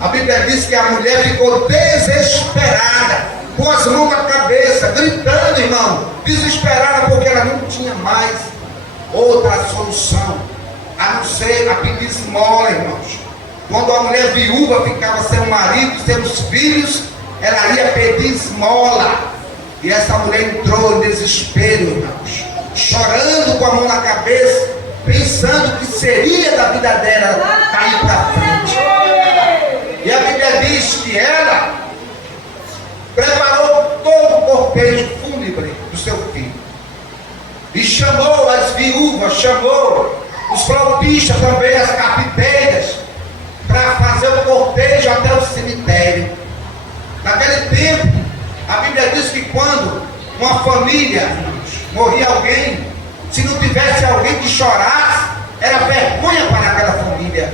A Bíblia diz que a mulher ficou desesperada, com as mãos na cabeça, gritando, irmão, desesperada, porque ela não tinha mais outra solução, a não ser a pedir esmola, irmãos. Quando a mulher viúva ficava sem o marido, sem os filhos, ela ia pedir esmola. E essa mulher entrou em desespero, irmãos, chorando com a mão na cabeça, pensando que seria da vida dela cair para frente. E a Bíblia diz que ela preparou todo o cortejo fúnebre do seu filho. E chamou as viúvas, chamou os flautistas também, as carpinteiras, para fazer o cortejo até o cemitério. Naquele tempo, a Bíblia diz que quando uma família morria alguém, se não tivesse alguém que chorasse, era vergonha para aquela família.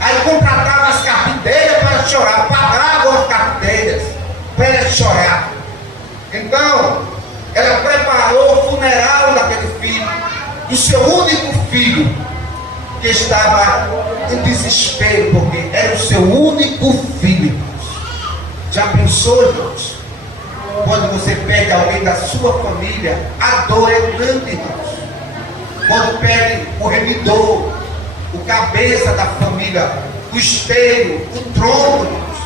Aí contratava as carpinteiras para chorar, pagavam as carpinteiras para elas chorar. Então, ela preparou o funeral daquele filho, do seu único filho, que estava em desespero, porque era o seu único filho. Já pensou, irmãos? Quando você perde alguém da sua família, a dor é grande, irmãos. Quando perde o remidor, o cabeça da família, o esteio, o tronco, irmãos,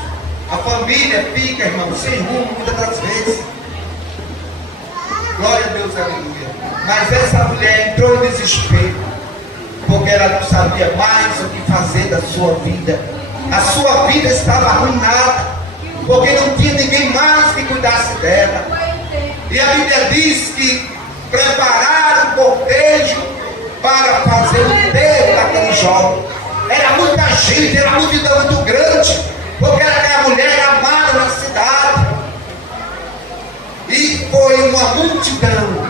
a família fica, irmão, sem rumo muitas das vezes. Glória a Deus, aleluia. Mas essa mulher entrou em desespero, porque ela não sabia mais o que fazer da sua vida. A sua vida estava arruinada, porque não tinha ninguém mais que cuidasse dela. E a Bíblia diz que prepararam o cortejo para fazer o enterro daquele jovem. Era muita gente, era uma multidão muito grande, porque aquela mulher era amada na cidade. E foi uma multidão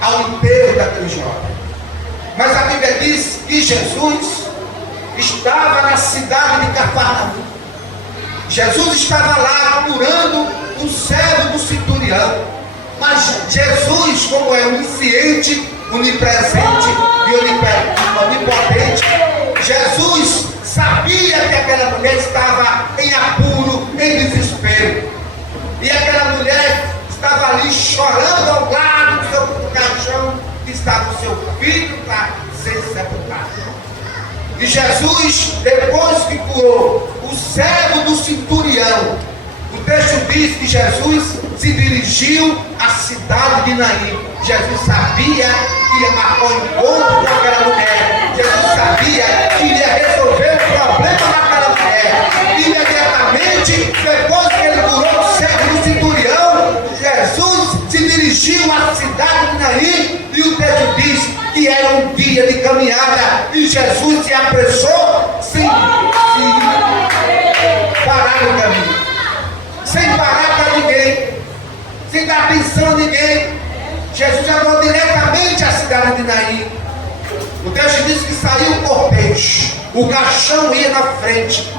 ao enterro daquele jovem. Mas a Bíblia diz que Jesus estava na cidade de Cafarnaum. Jesus estava lá curando um servo do centurião. Mas Jesus, como é onisciente, onipresente e onipotente, Jesus sabia que aquela mulher estava em apuro, em desespero. E aquela mulher estava ali chorando ao lado do seu caixão, que estava o seu filho para ser sepultado. E Jesus, depois que curou o servo do centurião, o texto diz que Jesus se dirigiu à cidade de Naim. Jesus sabia que ia marcar um encontro com aquela mulher. Jesus sabia que iria resolver o problema daquela mulher. Imediatamente, depois que ele curou o servo do centurião, Jesus se dirigiu à cidade de Naim. E o texto diz que era um dia de caminhada. E Jesus se apressou sem parar no caminho, sem parar para ninguém, sem dar atenção a ninguém. Jesus andou diretamente à cidade de Naim. O texto diz que saiu o cortejo, o caixão ia na frente,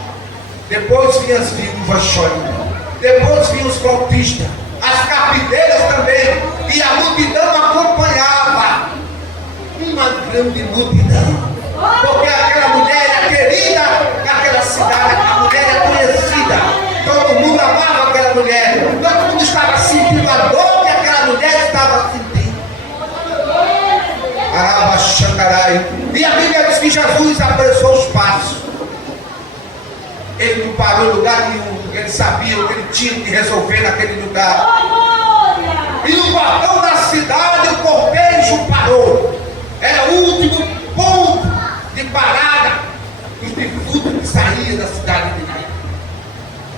depois vinham as viúvas chorando, depois vinham os flautistas, as carpinteiras também, e a multidão acompanhava. Uma grande multidão, porque aquela mulher era querida naquela cidade, a mulher era conhecida, todo mundo amava aquela mulher, todo mundo estava sentindo a dor que aquela mulher estava sentindo. E a Bíblia diz que Jesus apressou os passos. Ele não parou em lugar nenhum, porque ele sabia o que ele tinha que resolver naquele lugar. E no portão da cidade o cortejo parou. Era o último ponto de parada dos defuntos que saíam da cidade de Naim.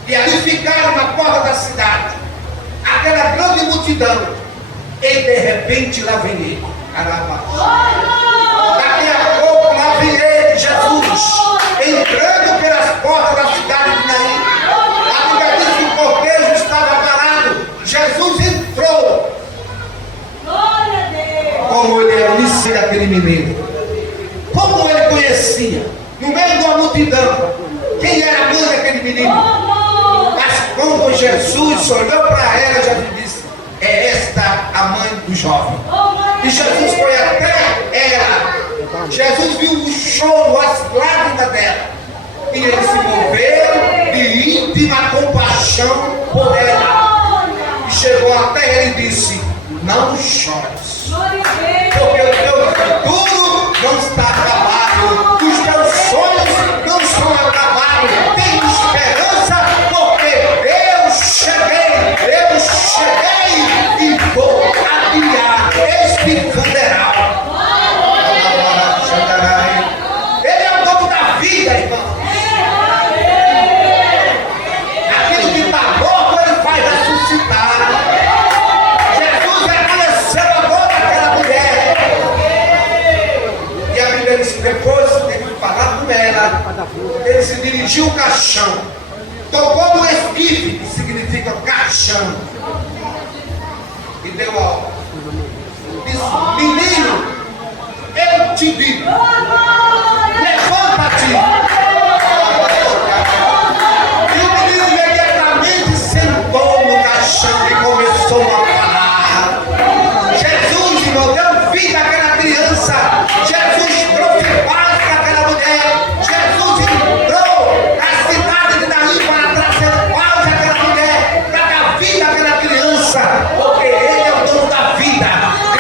E ali ficaram na porta da cidade, aquela grande multidão. E de repente lá vem ele. Daqui a pouco lá vem ele, Jesus, entrando pelas portas da cidade de Naim. A Bíblia diz que o cortejo estava parado. Jesus entrou. Como ele é onisciente daquele menino, como ele conhecia, no meio de uma multidão, quem era a mãe daquele menino. Mas quando Jesus olhou para ela, Jesus disse: é esta a mãe do jovem. E Jesus foi até ela. Jesus viu o choro, as lágrimas dela. E ele se moveu não chores. Porque o teu futuro não está acabado. Os teus sonhos não estão acabados. Tem esperança, porque eu cheguei e vou adiar este funeral. Ele é o dono da vida, irmão. Aquilo que está morto, ele vai ressuscitar. Jesus reconheceu a dor daquela mulher. E a Bíblia diz que depois de falar com ela, ele se dirigiu ao caixão. Tocou no esquife, que significa caixão. E deu a ordem. Disse: menino, eu te digo, levanta-te. E o menino imediatamente sentou no caixão e começou a falar. Jesus, irmão, deu vida àquela criança. Jesus trouxe paz para aquela mulher. Jesus entrou na cidade de Daí para trazer paz àquela mulher, para dar vida àquela criança, porque Ele é o dono da vida.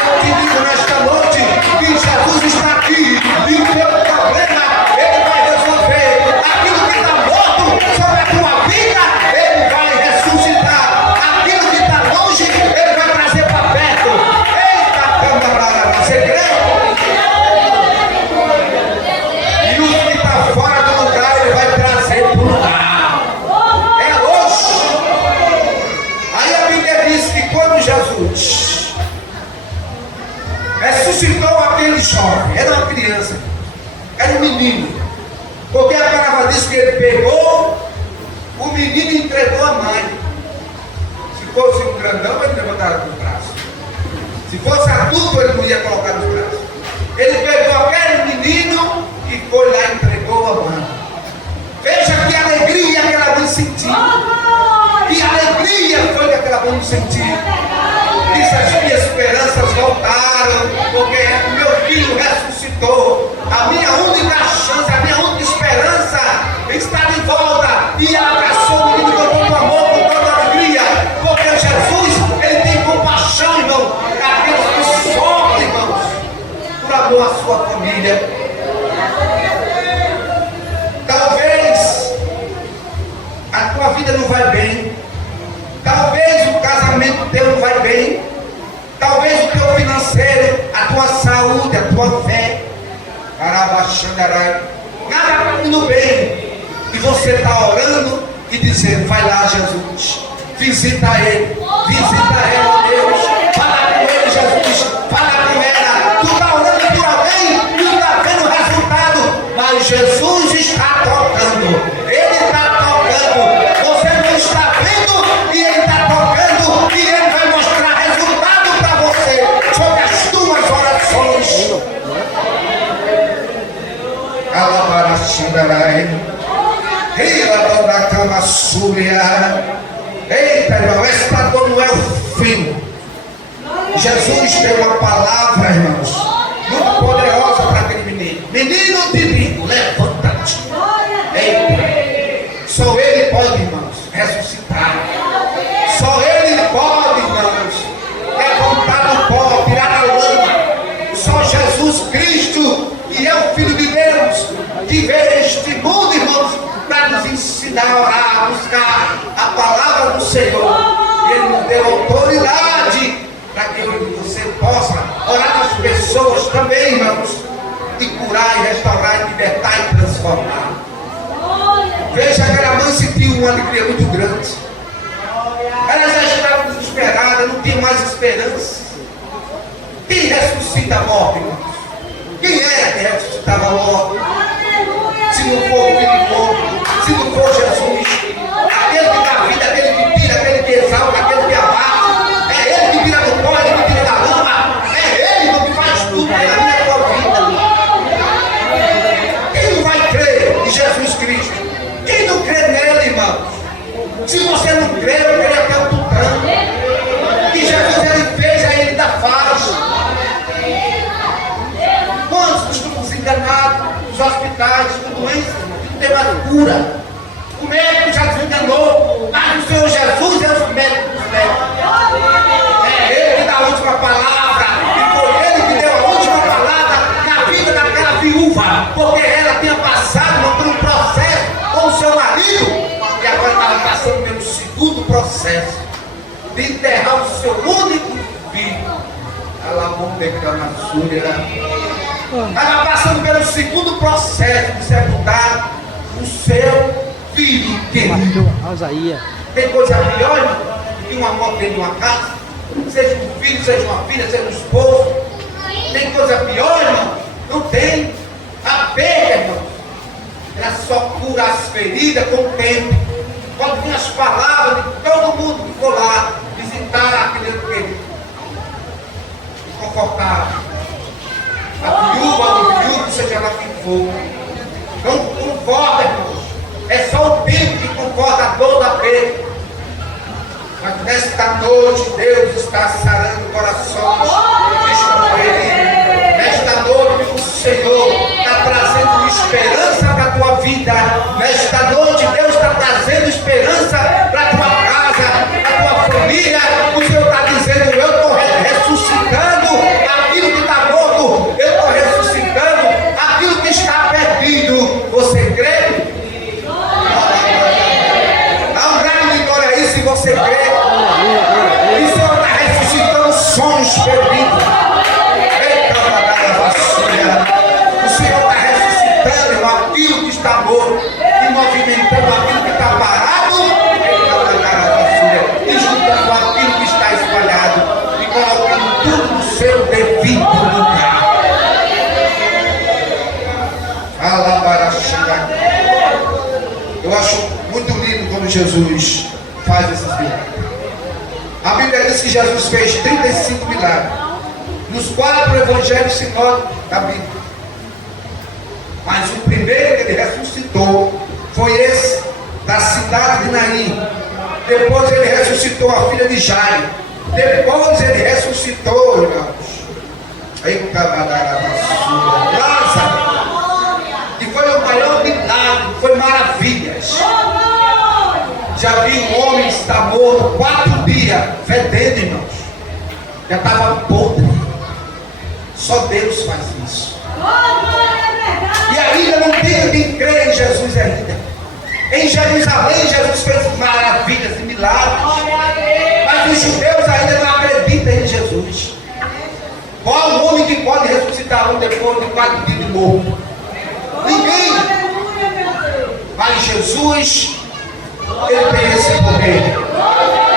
Eu te digo nesta noite que Jesus está aqui e o teu problema Ele vai resolver. Aquilo que está morto sobre a tua vida, Ele vai ressuscitar. Aquilo que está longe, Ele vai trazer para perto. Eita, câmara, você crê? E os que estão fora do lugar, Ele vai trazer para o lugar. É hoje. Aí a Bíblia diz que quando Jesus ressuscitou aquele jovem, era uma criança, era um menino, porque a palavra diz que ele pegou o menino e entregou a mãe. Se fosse um grandão, ele levantava nos braços. Se fosse adulto, ele não ia colocar nos braços. Ele pegou aquele menino e foi lá e entregou a mãe. Veja que alegria que aquela mãe sentiu. Que alegria foi que aquela mãe sentiu. Disse: as minhas esperanças voltaram, porque o meu filho ressuscitou. A minha única chance, a minha única esperança está de volta. E ela abraçou o menino com todo amor, com toda alegria, porque Jesus, Ele tem compaixão, irmão, daqueles que sofrem, irmãos, por amor à sua família. Talvez a tua vida não vai bem. Talvez o casamento teu não vai bem. Talvez o teu financeiro, a tua saúde, a tua fé, nada está indo bem. E você está orando e dizendo: vai lá, Jesus, visita Ele, ó Deus, fala com Ele, Jesus, fala com ela. Tu está orando por alguém e não está vendo resultado, mas Jesus está tocando, Ele está tocando. Você não está vendo e Ele está tocando, e Ele vai mostrar resultado para você sobre as tuas orações. Eita, irmão, esta dor não é o fim. Jesus deu uma palavra, irmãos, muito poderosa para aquele menino. Menino, te digo, levanta-te. Eita, só Ele pode, irmãos, ressuscitar. Só Ele pode, irmãos, levantar do pó, tirar a lama. Só Jesus Cristo, que é o Filho de Deus, que veio este mundo, irmãos, para nos ensinar a orar, a buscar a palavra do Senhor. E Ele nos deu autoridade para que você possa orar nas pessoas também, irmãos, e curar, e restaurar, e libertar e transformar. Veja, aquela mãe sentiu uma alegria muito grande. Ela já estava desesperada, não tinha mais esperança. Quem ressuscita a morte, irmãos? Quem era que ressuscitava a morte? Se não for o Filho do Homem, se não for Jesus, aquele que dá vida, aquele que tira, aquele que exalta, aquele que abate, é Ele que tira do pó, Ele que tira da lama, é Ele que faz tudo pela minha tua vida. Quem não vai crer em Jesus Cristo? Quem não crê nele, irmão? Se você não crê, eu creio até o tutano. Que Jesus Ele fez, aí Ele ainda faz. Quantos estamos enganados nos hospitais, com doenças, não tem mais cura? O médico já se enganou, mas o Senhor Jesus é o médico dos médicos. É Ele que dá a última palavra. estava passando pelo segundo processo de enterrar o seu único filho. Ela bombecando a súria. Estava passando pelo segundo processo de sepultar o seu filho querido. Tem coisa pior, irmão, que uma morte dentro de uma casa? Seja um filho, seja uma filha, seja um esposo. Tem coisa pior, irmão? Não tem. A perda, irmão, ela só cura as feridas com o tempo. Quando tem as palavras de todo mundo que for lá visitar aquele querido, confortar a viúva, o viúvo, seja lá quem for. Não conforta, irmão. É só o tempo que conforta a dor da perda. Mas nesta noite Deus está sarando corações que estão feridos. Nesta noite o Senhor está trazendo esperança para a tua vida. Nesta noite Deus está trazendo esperança para a tua casa, para a tua família. O Senhor está dizendo: eu estou ressuscitando aquilo que está morto. Eu estou ressuscitando aquilo que está perdido. Você crê? Dá um grande vitória aí se você crê. O Senhor está ressuscitando sonhos perdidos. O Senhor está ressuscitando aquilo que está morto e movimentando aquilo que está parado e juntando aquilo que está espalhado e colocando tudo no seu devido lugar. Eu acho muito lindo quando Jesus faz esses milagres. A Bíblia diz que Jesus fez 35 milagres. Nos 4 evangelhos se nota da Bíblia. Mas o primeiro que ele ressuscitou foi esse, da cidade de Naim. Depois ele ressuscitou a filha de Jairo. Depois ele ressuscitou, irmãos, Lázaro, que foi o maior milagre, foi maravilhas. Já vi um homem estar morto 4 dias, fedendo, irmãos. Já estava podre. Só Deus faz isso. E ainda não tem quem crê em Jesus ainda. Em Jerusalém, Jesus fez maravilhas e milagres. Mas os judeus ainda não acreditam em Jesus. Qual o homem que pode ressuscitar um depois de 4 dias de morto? Ninguém. Mas Jesus, ele tem esse poder.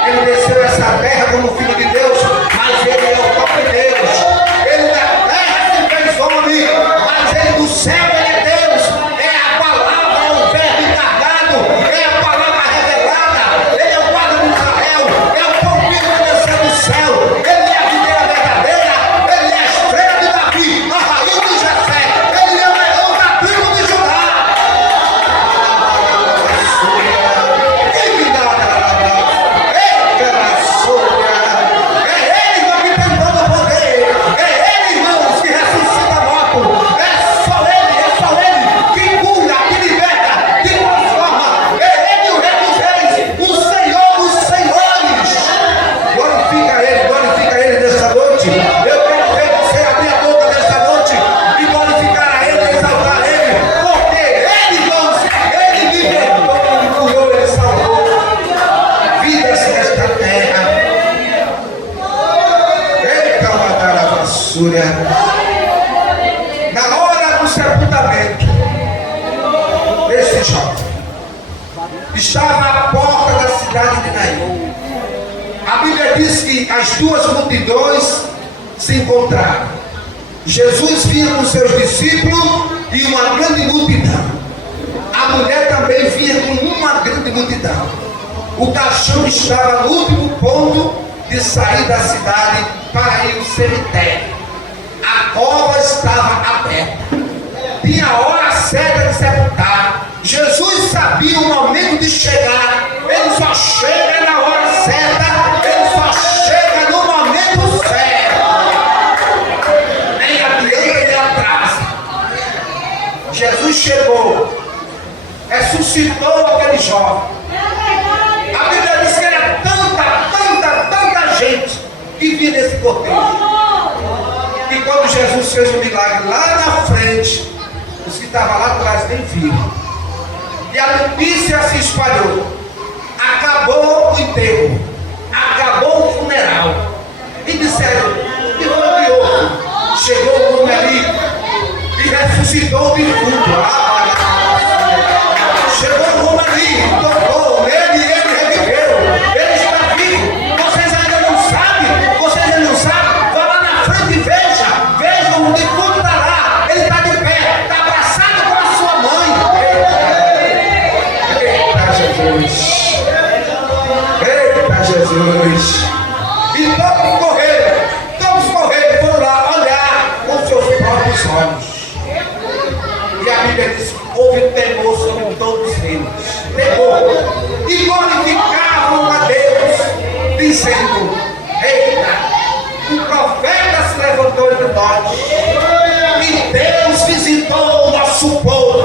Ele desceu essa terra como filho de Deus, mas ele é o próprio Deus. Ele da terra se fez homem, mas ele do céu, ele é Deus. É a palavra, é o verbo encarnado, é a palavra revelada. Ele é o guarda de Israel, é o convite que desceu do céu. Ele é a videira verdadeira, ele é a estrela de Davi, a rainha de Jessé. Ele é o leão da tribo de Judá. Na hora do sepultamento desse jovem, estava à porta da cidade de Naim. A Bíblia diz que as 2 multidões se encontraram. Jesus vinha com seus discípulos e uma grande multidão. A mulher também vinha com uma grande multidão. O caixão estava no último ponto de sair da cidade para ir ao cemitério. A cova estava aberta. Tinha a hora certa de sepultar. Jesus sabia o momento de chegar. Ele só chega na hora certa. Ele só chega no momento certo. Nem adianta nem atrás. Jesus chegou. Ressuscitou aquele jovem. A Bíblia diz que era tanta gente que vinha nesse cortejo. E quando Jesus fez o milagre lá na frente, os que estavam lá atrás nem viram. E a notícia se espalhou. Jesus. Eita Jesus. E todos correram, foram lá olhar com seus próprios olhos. E a Bíblia diz: houve temor sobre todos eles. Temor. E glorificavam a Deus, dizendo: eita, o profeta se levantou entre nós. E Deus visitou o nosso povo.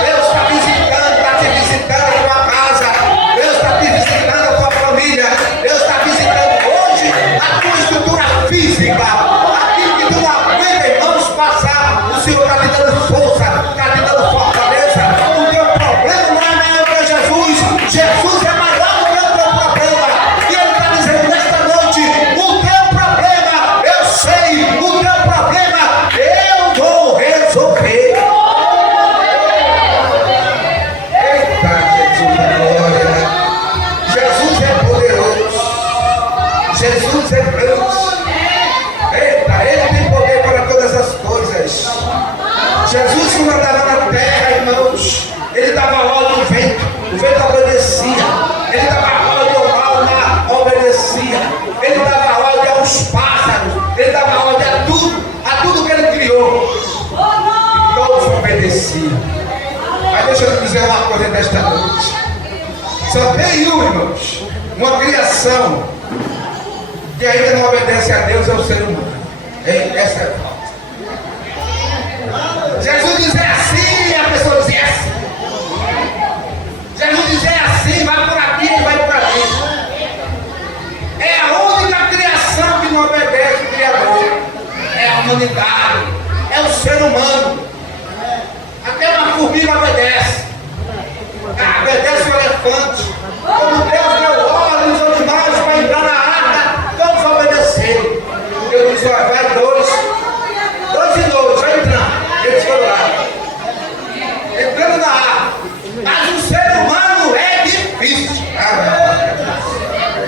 Deus está te visitando a tua casa. Deus está te visitando a tua família. Deus está visitando hoje a tua estrutura física. Aquilo que tu não aguenta, irmãos, passar. O Senhor está te dando força, está te dando fortaleza. O teu problema não é maior que Jesus. Jesus é maior do que o teu problema. E Ele está dizendo nesta noite: o teu problema, eu sei, o teu problema, eu vou resolver. Eita, Jesus da glória. Jesus é poderoso. Jesus é grande. Eita, Ele tem poder para todas as coisas. Jesus, quando andava na terra, irmãos, Ele dava ordem ao vento, o vento obedecia. Ele dava ordem ao mar, obedecia. Ele dava ordem aos pássaros, Ele dava ordem a tudo que Ele criou. E todos obedeciam. Mas deixa eu te dizer uma coisa desta noite. Só tem irmãos, uma criação que ainda não obedece a Deus, é o ser humano. Essa é a falta. Jesus diz assim, e a pessoa diz assim. Jesus diz assim, vai por aqui e vai por ali. É a única criação que não obedece o Criador. É a humanidade, é o ser humano. Até uma formiga obedece. Obedece o elefante. Quando Deus deu ordem aos animais para entrar na arca, todos obedeceram. Deus disse: vai dois e dois, vai entrar. Eles foram lá, entrando na arca. Mas o ser humano é difícil.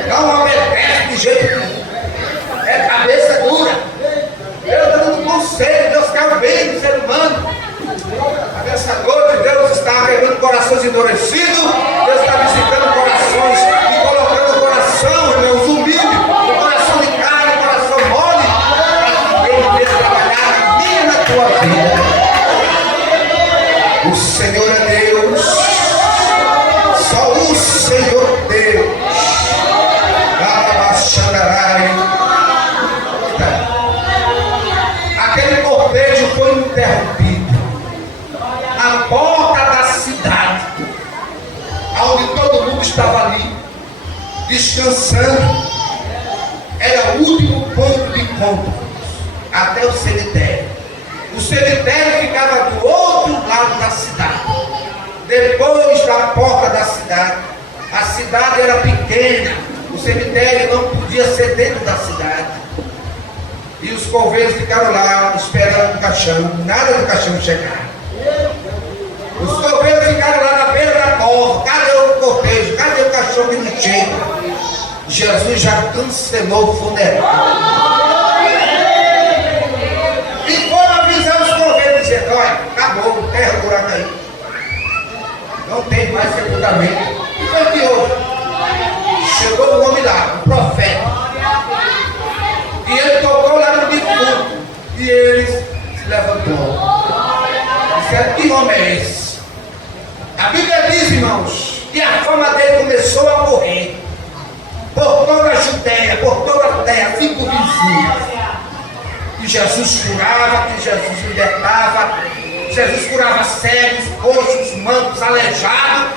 Não obedece de jeito nenhum. É cabeça dura. Deus está dando conselho, Deus quer o bem do ser humano. Nessa noite, Deus está pegando corações endurecidos. Deus está visitando corações e colocando o coração, irmãos, humilde, o coração de carne, o coração mole, para que Ele venha trabalhar na minha e na tua vida. O Senhor é Deus, só o Senhor Deus. Aquele cortejo foi interrompido. A porta da cidade, onde todo mundo estava ali, descansando, era o último ponto de encontro, até o cemitério. O cemitério ficava do outro lado da cidade. Depois da porta da cidade, a cidade era pequena, o cemitério não podia ser dentro da cidade. E os coveiros ficaram lá esperando o caixão, nada do caixão chegar. Os coveiros ficaram lá na beira da porta. Cadê o cortejo? Cadê o cachorro que não chega? Jesus já cancelou o funeral. E foram avisar os coveiros, dizendo: olha, acabou, terra o buraco aí. Não tem mais sepultamento. E foi que houve? Chegou um homem lá, um profeta. E ele tocou lá no defunto. E ele se levantou. Disse: que homem é esse? A Bíblia diz, irmãos, que a fama dele começou a correr por toda a Judéia, por toda a terra, 5 vizinhos. Que Jesus curava, que Jesus libertava, Jesus curava cegos, coxos, mancos, aleijados.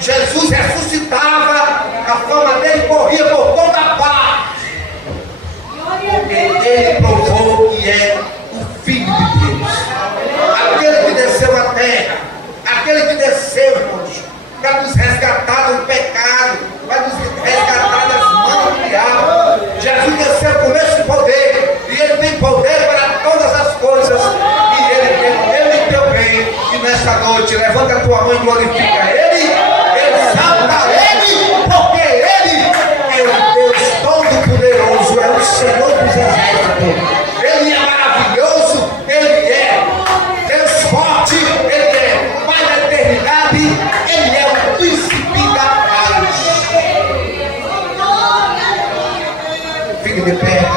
Jesus ressuscitava, a fama dele corria por toda a parte. Porque ele provou que é o Filho de Deus. Aquele que desceu à terra, aquele que desceu, irmãos, para nos resgatar do pecado, para nos resgatar das mãos do diabo. Jesus desceu com esse poder, e Ele tem poder para todas as coisas, e Ele tem o bem. E nesta noite, levanta a tua mão e glorifica Ele, exalta Ele, porque Ele é o Deus Todo-Poderoso, é o Senhor dos Exércitos. Ele é maravilhoso, Ele é Deus forte, Ele é Pai da eternidade, Ele é o príncipe de pé.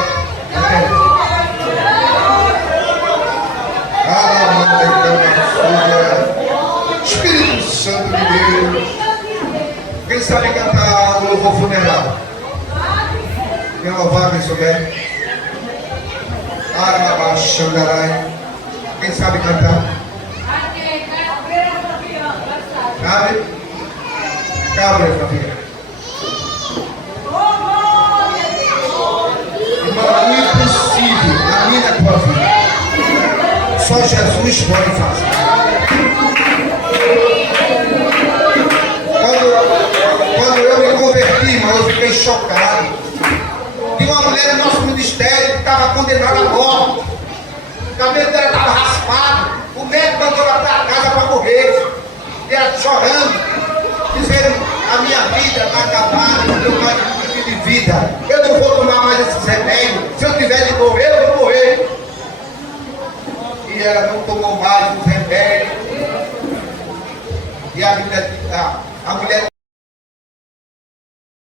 Espírito Santo de Deus. Quem sabe cantar o louvor funeral? Quem louvar, quem souber? Arabaxandarai. Quem sabe cantar? Sabe? Cabra, família. Irmão, o impossível na minha tua vida, só Jesus pode fazer. Quando eu me converti, irmão, eu fiquei chocado. Tinha uma mulher no nosso ministério que estava condenada à morte. O cabelo dela estava raspado. O médico mandou ela para casa para morrer. E ela chorando, dizendo: a minha vida está acabada, eu não tenho de vida. Eu não vou tomar mais esses remédios. Se eu tiver de morrer, eu vou morrer. E ela não tomou mais os remédios. E a mulher